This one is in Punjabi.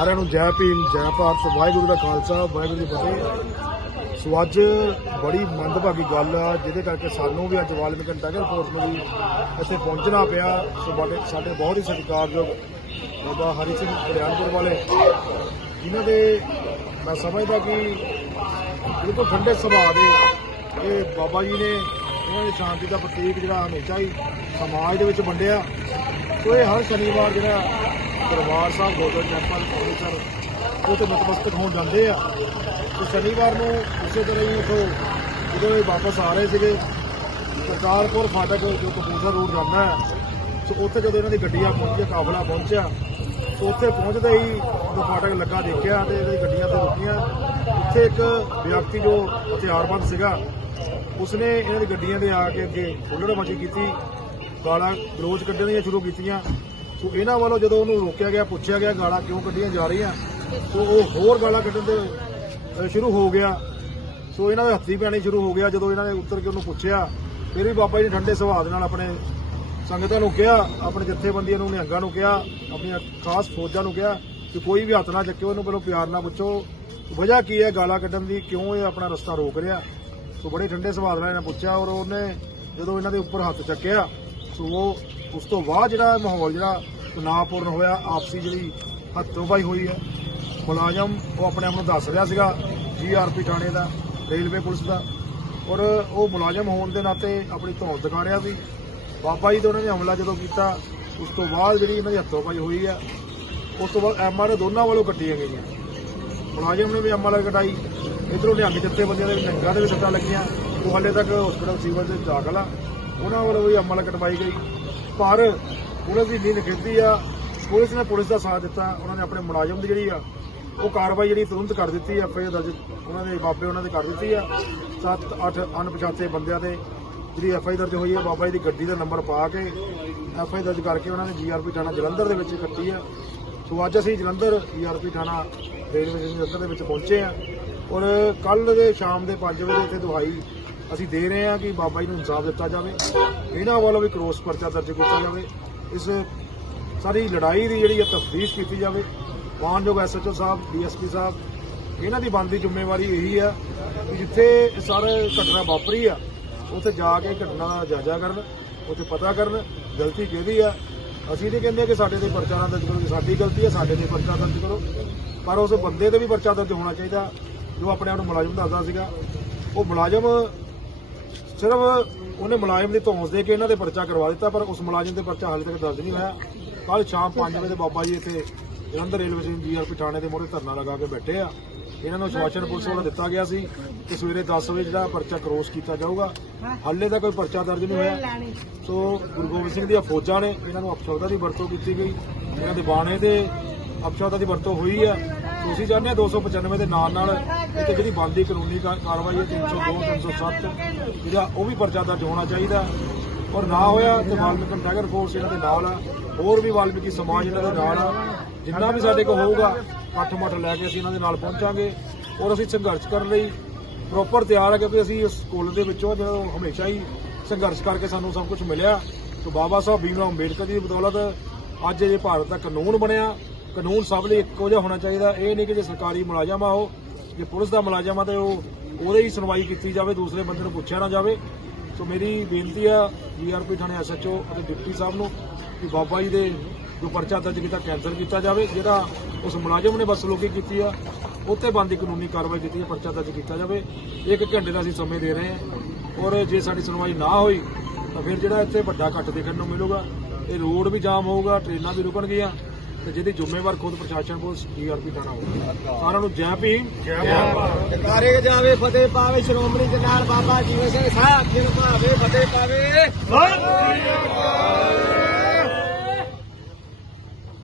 ਸਾਰਿਆਂ ਨੂੰ ਜੈ ਭੀਮ, ਜੈ ਭਾਰਤ, ਵਾਹਿਗੁਰੂ ਦਾ ਖਾਲਸਾ, ਵਾਹਿਗੁਰੂ ਜੀ ਫਤਿਹ। ਸੋ ਅੱਜ ਬੜੀ ਮੰਦਭਾਗੀ ਗੱਲ ਆ, ਜਿਹਦੇ ਕਰਕੇ ਸਾਨੂੰ ਵੀ ਅੱਜ ਵਾਲਮੀਕਨ ਟਾਈਗਰ ਫੋਰਸ ਨੂੰ ਵੀ ਇੱਥੇ ਪਹੁੰਚਣਾ ਪਿਆ। ਸੋ ਬੜੇ ਸਾਡੇ ਬਹੁਤ ਹੀ ਸਤਿਕਾਰਯੋਗ ਬਾਬਾ ਹਰੀ ਸਿੰਘ ਕਲਿਆਣਪੁਰ ਵਾਲੇ। ਜਿਨ੍ਹਾਂ ਦੇ ਮੈਂ ਸਮਝਦਾ ਕਿ ਬਿਲਕੁਲ ਠੰਡੇ ਸੁਭਾਅ ਦੇ ਇਹ ਬਾਬਾ ਜੀ ਨੇ, ਇਹਨਾਂ ਦੀ ਸ਼ਾਂਤੀ ਦਾ ਪ੍ਰਤੀਕ ਜਿਹੜਾ ਹਮੇਸ਼ਾ ਹੀ ਸਮਾਜ ਦੇ ਵਿੱਚ ਵੰਡਿਆ। ਸੋ ਇਹ ਹਰ ਸ਼ਨੀਵਾਰ ਜਿਹੜਾ ਦਰਬਾਰ ਸਾਹਿਬ ਗੋਲਡਨ ਟੈਂਪਲ ਅੰਮ੍ਰਿਤਸਰ ਉਹ ਨਤਮਸਤਕ ਹੋਣ ਜਾਂਦੇ ਆ। ਤੇ ਸ਼ਨੀਵਾਰ ਨੂੰ ਉਸੇ ਤਰ੍ਹਾਂ ਹੀ ਉਥੋਂ ਜਦੋਂ ਇਹ ਵਾਪਸ ਆ ਰਹੇ ਸੀਗੇ, ਕਰਤਾਰਪੁਰ ਫਾਟਕ ਜੋ ਕਪੂਰਥਲਾ ਰੋਡ ਜਾਂਦਾ ਹੈ। ਸੋ ਉੱਥੇ ਜਦੋਂ ਇਹਨਾਂ ਦੀ ਗੱਡੀਆਂ ਪਹੁੰਚੀਆਂ ਕਾਫਲਾ ਪਹੁੰਚਿਆ, ਸੋ ਉੱਥੇ ਪਹੁੰਚਦੇ ਹੀ ਜਦੋਂ ਫਾਟਕ ਲੱਗਾ ਦੇਖਿਆ ਤੇ ਇਹਦੀ ਗੱਡੀਆਂ ਤੇ ਰੁਕੀਆਂ। ਉੱਥੇ ਇੱਕ ਵਿਅਕਤੀ ਜੋ ਹਥਿਆਰਬੰਦ ਸੀਗਾ, ਉਸਨੇ ਇਹਨਾਂ ਦੀ ਗੱਡੀਆਂ ਦੇ ਆ ਕੇ ਅੱਗੇ ਹੁੱਲੜਬਾਜ਼ੀ ਕੀਤੀ। ਗਾਲਾਂ ਗਲੋਚ ਕੱਢਣੀਆਂ ਸ਼ੁਰੂ ਕੀਤੀਆਂ। ਸੋ ਇਹਨਾਂ ਵੱਲੋਂ ਜਦੋਂ ਉਹਨੂੰ ਰੋਕਿਆ ਗਿਆ, ਪੁੱਛਿਆ ਗਿਆ ਗਾਲਾਂ ਕਿਉਂ ਕੱਢੀਆਂ ਜਾ ਰਹੀਆਂ, ਸੋ ਉਹ ਹੋਰ ਗਾਲਾਂ ਕੱਢਣ ਦੇ ਸ਼ੁਰੂ ਹੋ ਗਿਆ। ਸੋ ਇਹਨਾਂ ਦੇ ਹੱਥੀ ਪੈਣੀ ਸ਼ੁਰੂ ਹੋ ਗਿਆ। ਜਦੋਂ ਇਹਨਾਂ ਨੇ ਉੱਤਰ ਕੇ ਉਹਨੂੰ ਪੁੱਛਿਆ, ਫਿਰ ਵੀ ਬਾਬਾ ਜੀ ਨੇ ਠੰਡੇ ਸੁਭਾਅ ਦੇ ਨਾਲ ਆਪਣੇ ਸੰਗਤਾਂ ਨੂੰ ਕਿਹਾ, ਆਪਣੇ ਜਥੇਬੰਦੀਆਂ ਨੂੰ, ਨਿਹੰਗਾਂ ਨੂੰ ਕਿਹਾ, ਆਪਣੀਆਂ ਖਾਸ ਫੌਜਾਂ ਨੂੰ ਕਿਹਾ ਕਿ ਕੋਈ ਵੀ ਹੱਥ ਨਾ ਚੱਕਿਓ ਉਹਨੂੰ ਪਹਿਲਾਂ ਪਿਆਰ ਨਾਲ ਪੁੱਛੋ। ਵਜ੍ਹਾ ਕੀ ਹੈ ਗਾਲਾਂ ਕੱਢਣ ਦੀ? ਕਿਉਂ ਇਹ ਆਪਣਾ ਰਸਤਾ ਰੋਕ ਰਿਹਾ? ਸੋ ਬੜੇ ਠੰਡੇ ਸੁਭਾਅ ਨਾਲ ਇਹਨਾਂ ਪੁੱਛਿਆ ਔਰ ਉਹਨੇ ਜਦੋਂ ਇਹਨਾਂ ਦੇ ਉੱਪਰ ਹੱਥ ਚੱਕਿਆ ਸੋ ਉਹ ਉਸ ਤੋਂ ਬਾਅਦ ਜਿਹੜਾ ਮਾਹੌਲ ਜਿਹੜਾ ਤਣਾਅਪੂਰਨ ਹੋਇਆ, ਆਪਸੀ ਜਿਹੜੀ ਹੱਥੋਂਪਾਈ ਹੋਈ ਹੈ, ਮੁਲਾਜ਼ਮ ਉਹ ਆਪਣੇ ਆਪ ਨੂੰ ਦੱਸ ਰਿਹਾ ਸੀਗਾ ਜੀਆਰਪੀ ਥਾਣੇ ਦਾ, ਰੇਲਵੇ ਪੁਲਿਸ ਦਾ, ਔਰ ਉਹ ਮੁਲਾਜ਼ਮ ਹੋਣ ਦੇ ਨਾਤੇ ਆਪਣੀ ਧੌਣ ਦਿਖਾ ਰਿਹਾ ਸੀ। ਬਾਬਾ ਜੀ ਤੇ ਉਹਨਾਂ ਨੇ ਹਮਲਾ ਜਦੋਂ ਕੀਤਾ, ਉਸ ਤੋਂ ਬਾਅਦ ਜਿਹੜੀ ਇਹਨਾਂ ਦੀ ਹੱਥੋਂਪਾਈ ਹੋਈ ਹੈ, ਉਸ ਤੋਂ ਬਾਅਦ ਐਮਆਰ ਦੋਨਾਂ ਵੱਲੋਂ ਕੱਟੀਆਂ ਗਈਆਂ। ਮੁਲਾਜ਼ਮ ਨੇ ਵੀ ਐਮਆਰ ਕਟਾਈ, ਇਧਰੋਂ ਨਿਹੰਗ ਜੱਥੇ ਬੰਦਿਆਂ ਦੇ ਵੀ ਨਿਹੰਗਾਂ ਦੇ ਵੀ ਸੱਟਾਂ ਲੱਗੀਆਂ, ਉਹ ਹਾਲੇ ਤੱਕ ਹਸਪੀਟਲ ਸਿਵਲ ਦੇ ਦਾਖਲ ਆ। ਉਹਨਾਂ ਵੱਲੋਂ ਵੀ ਐਮਆਰ ਕਟਵਾਈ ਗਈ। ਪਰ ਪੁਲਿਸ ਦੀ ਨੀਂਦ ਖੇਦੀ ਆ। ਪੁਲਿਸ ਨੇ ਪੁਲਿਸ ਦਾ ਸਾਥ ਦਿੱਤਾ। ਉਹਨਾਂ ਨੇ ਆਪਣੇ ਮੁਲਾਜ਼ਮ ਦੀ ਜਿਹੜੀ ਆ, ਉਹ ਕਾਰਵਾਈ ਜਿਹੜੀ ਤੁਰੰਤ ਕਰ ਦਿੱਤੀ ਐ ਐਫਆਈਆਰ ਦਰਜ ਉਹਨਾਂ ਦੇ ਬਾਬੇ ਉਹਨਾਂ ਦੇ ਕਰ ਦਿੱਤੀ ਆ। 7 8 ਅਣਪਛਾਤੇ ਬੰਦਿਆਂ ਦੇ ਜਿਹੜੀ ਐਫਆਈ ਦਰਜ ਹੋਈ ਹੈ ਬਾਬਾ ਜੀ ਦੀ ਗੱਡੀ ਦਾ ਨੰਬਰ ਪਾ ਕੇ ਐਫਆਈ ਦਰਜ ਕਰਕੇ ਉਹਨਾਂ ਨੇ ਜੀਆਰਪੀ ਥਾਣਾ ਜਲੰਧਰ ਦੇ ਵਿੱਚ ਕੱਟੀ ਆ। ਸੋ ਅੱਜ ਅਸੀਂ ਜਲੰਧਰ ਜੀਆਰਪੀ ਥਾਣਾ ਰੇਲਵੇ ਸਟੇਸ਼ਨ ਜਲੰਧਰ ਦੇ ਵਿੱਚ ਪਹੁੰਚੇ ਆ। ਔਰ ਕੱਲ ਦੇ ਸ਼ਾਮ ਦੇ 5 ਵਜੇ ਇੱਥੇ ਦੁਹਾਈ ਅਸੀਂ ਦੇ ਰਹੇ ਹਾਂ ਕਿ ਬਾਬਾ ਜੀ ਨੂੰ ਇਨਸਾਫ ਦਿੱਤਾ ਜਾਵੇ, ਇਹਨਾਂ ਵੱਲੋਂ ਵੀ ਕਰੋਸ ਪਰਚਾ ਦਰਜ ਕੀਤਾ ਜਾਵੇ, ਇਸ ਸਾਰੀ ਲੜਾਈ ਦੀ ਜਿਹੜੀ ਹੈ ਤਫਤੀਸ਼ ਕੀਤੀ ਜਾਵੇ। ਮਾਨਯੋਗ ਐਸਐਚਓ ਸਾਹਿਬ ਡੀਐਸਪੀ ਸਾਹਿਬ, ਇਹਨਾਂ ਦੀ ਬਣਦੀ ਜ਼ਿੰਮੇਵਾਰੀ ਇਹੀ ਆ ਕਿ ਜਿੱਥੇ ਸਾਰੇ ਘਟਨਾ ਵਾਪਰੀ ਆ, ਉੱਥੇ ਜਾ ਕੇ ਘਟਨਾ ਦਾ ਜਾਇਜ਼ਾ ਕਰਨ, ਉੱਥੇ ਪਤਾ ਕਰਨ, ਗਲਤੀ ਕਿਹਦੀ ਆ, ਅਸੀਂ ਨਹੀਂ ਕਹਿੰਦੇ ਕਿ ਸਾਡੇ ਤੇ ਪਰਚਾ ਨਾ ਦਰਜ ਕਰੋ ਕਿ ਸਾਡੀ ਗਲਤੀ ਹੈ ਸਾਡੇ ਤੇ ਪਰਚਾ ਦਰਜ ਕਰੋ, ਪਰ ਉਸ ਬੰਦੇ ਤੇ ਵੀ ਪਰਚਾ ਦਰਜ ਹੋਣਾ ਚਾਹੀਦਾ। ਜੋ ਆਪਣੇ ਆਪ ਨੂੰ ਮੁਲਾਜ਼ਮ ਦੱਸਦਾ ਸੀਗਾ, ਉਹ ਮੁਲਾਜ਼ਮ ਸਿਰਫ ਉਹਨੇ ਮੁਲਾਜ਼ਮ ਦੀ ਧੌਂਸ ਦੇ ਕੇ ਇਹਨਾਂ ਦੇ ਪਰਚਾ ਕਰਵਾ ਦਿੱਤਾ, ਪਰ ਉਸ ਮੁਲਾਜ਼ਮ ਦੇ ਪਰਚਾ ਹਾਲੇ ਤੱਕ ਦਰਜ ਨਹੀਂ ਹੋਇਆ। ਕੱਲ ਸ਼ਾਮ 5 ਵਜੇ ਬਾਬਾ ਜੀ ਇੱਥੇ ਜਲੰਧਰ ਰੇਲਵੇ ਸਟੇਸ਼ਨ ਜੀਆਰਪੀ ਥਾਣੇ ਦੇ ਮੋਹਰੇ ਧਰਨਾ ਲਗਾ ਕੇ ਬੈਠੇ ਆ। ਇਹਨਾਂ ਨੂੰ ਸ਼ਵਾਸ਼ਨ ਪੁਲਿਸ ਵੱਲੋਂ ਦਿੱਤਾ ਗਿਆ ਸੀ ਕਿ ਸਵੇਰੇ 10 ਵਜੇ ਜਿਹੜਾ ਪਰਚਾ ਕਰੋਸ ਕੀਤਾ ਜਾਊਗਾ। ਹਾਲੇ ਤਾਂ ਕੋਈ ਪਰਚਾ ਦਰਜ ਨਹੀਂ ਹੋਇਆ। ਸੋ ਗੁਰੂ ਗੋਬਿੰਦ ਸਿੰਘ ਦੀਆਂ ਫੌਜਾਂ ਨੇ ਇਹਨਾਂ ਨੂੰ ਅਪਸ਼ਬਦਾਂ ਦੀ ਵਰਤੋਂ ਕੀਤੀ ਗਈ। ਇਹਨਾਂ ਦੇ ਬਾਣੇ ਤੇ ਅਪਸ਼ਬਦਾਂ ਦੀ ਵਰਤੋਂ ਹੋਈ ਹੈ ਤੁਸੀਂ ਆ 295 ਦੇ ਨਾਲ ਨਾਲ ਇੱਥੇ ਜਿਹੜੀ ਬਣਦੀ ਕਾਨੂੰਨੀ ਕਾਰਵਾਈ ਹੈ 302 307 ਜਿਹੜਾ ਉਹ ਵੀ ਪਰਚਾ ਦਰਜ ਹੋਣਾ ਚਾਹੀਦਾ ਔਰ ਨਾ ਹੋਇਆ ਤੇ ਵਾਲਮੀਕੀ ਟਾਈਗਰ ਫੋਰਸ ਇਹਨਾਂ ਦੇ ਨਾਲ ਆ। ਹੋਰ ਵੀ ਵਾਲਮੀਕੀ ਸਮਾਜ ਇਹਨਾਂ ਦੇ ਨਾਲ ਆ। ਜਿੰਨਾ ਵੀ ਸਾਡੇ ਕੋਲ ਹੋਊਗਾ ਇਕੱਠ ਮੱਠ ਲੈ ਕੇ ਅਸੀਂ ਇਹਨਾਂ ਦੇ ਨਾਲ ਪਹੁੰਚਾਂਗੇ। ਔਰ ਅਸੀਂ ਸੰਘਰਸ਼ ਕਰਨ ਲਈ ਪ੍ਰੋਪਰ ਤਿਆਰ ਆ ਕਿਉਂਕਿ ਅਸੀਂ ਇਸ ਸਕੂਲ ਦੇ ਵਿੱਚੋਂ ਜਦੋਂ ਹਮੇਸ਼ਾ ਹੀ ਸੰਘਰਸ਼ ਕਰਕੇ ਸਾਨੂੰ ਸਭ ਕੁਝ ਮਿਲਿਆ। ਤੇ ਬਾਬਾ ਸਾਹਿਬ ਭੀਮ ਰਾਓ ਅੰਬੇਡਕਰ ਦੀ ਬਦੌਲਤ ਅੱਜ ਇਹ ਭਾਰਤ ਦਾ ਕਾਨੂੰਨ ਬਣਿਆ। ਕਾਨੂੰਨ ਸਭ ਲਈ ਇੱਕੋ ਜਿਹਾ ਹੋਣਾ ਚਾਹੀਦਾ। ਇਹ ਨਹੀਂ ਕਿ ਜੇ ਸਰਕਾਰੀ ਮੁਲਾਜ਼ਮ ਆ ਉਹ, ਜੇ ਪੁਲਿਸ ਦਾ ਮੁਲਾਜ਼ਮ ਆ ਤੇ ਉਹ ਉਹਦੇ ਹੀ ਸੁਣਵਾਈ ਕੀਤੀ ਜਾਵੇ, ਦੂਸਰੇ ਬੰਦੇ ਨੂੰ ਪੁੱਛਿਆ ਨਾ ਜਾਵੇ। ਸੋ ਮੇਰੀ ਬੇਨਤੀ ਆ ਜੀਆਰਪੀ ਥਾਣੇ ਐਸਐਚਓ ਅਤੇ ਡਿਪਟੀ ਸਾਹਿਬ ਨੂੰ ਕਿ ਬਾਬਾ ਜੀ ਦੇ ਜੋ ਪਰਚਾ ਦਰਜ ਕੀਤਾ, ਕੈਂਸਲ ਕੀਤਾ ਜਾਵੇ। ਜਿਹੜਾ ਉਸ ਮੁਲਾਜ਼ਮ ਨੇ ਬਸਲੋਕੀ ਕੀਤੀ ਆ, ਉੱਤੇ ਬੰਦੀ ਕਾਨੂੰਨੀ ਕਾਰਵਾਈ ਕੀਤੀ ਪਰਚਾ ਦਰਜ ਕੀਤਾ ਜਾਵੇ। ਇੱਕ ਘੰਟੇ ਦਾ ਅਸੀਂ ਸਮੇਂ ਦੇ ਰਹੇ ਹਾਂ। ਔਰ ਜੇ ਸਾਡੀ ਸੁਣਵਾਈ ਨਾ ਹੋਈ, ਤਾਂ ਫਿਰ ਜਿਹੜਾ ਇੱਥੇ ਵੱਡਾ ਇਕੱਠ ਦੇਖਣ ਨੂੰ ਮਿਲੂਗਾ। ਇਹ ਰੋਡ ਵੀ ਜਾਮ ਹੋਊਗਾ, ਟ੍ਰੇਨਾਂ ਵੀ ਰੁਕਣਗੀਆਂ। ਤੇ ਜਿਹਦੀ ਜ਼ਿੰਮੇਵਾਰ ਖੁਦ ਪ੍ਰਸ਼ਾਸਨ ਕੋਲ ਡੀਆਰਪੀ ਥਾਣਾ ਹੋਊਗਾ ਸਾਰਿਆਂ ਨੂੰ ਜੈ ਭੀਮ ਜੈ ਭਾਰਤ। ਕਾਰੇ ਜਾਵੇ ਫਤਿਹ ਪਾਵੇ ਸ਼੍ਰੋਮਣੀ ਦੇ ਨਾਲ ਬਾਬਾ ਜੀਵਨ ਸਿੰਘ ਸਾਹਿਬ ਜਿਨ ਭਾਵੇ ਫਤਿਹ ਪਾਵੇ।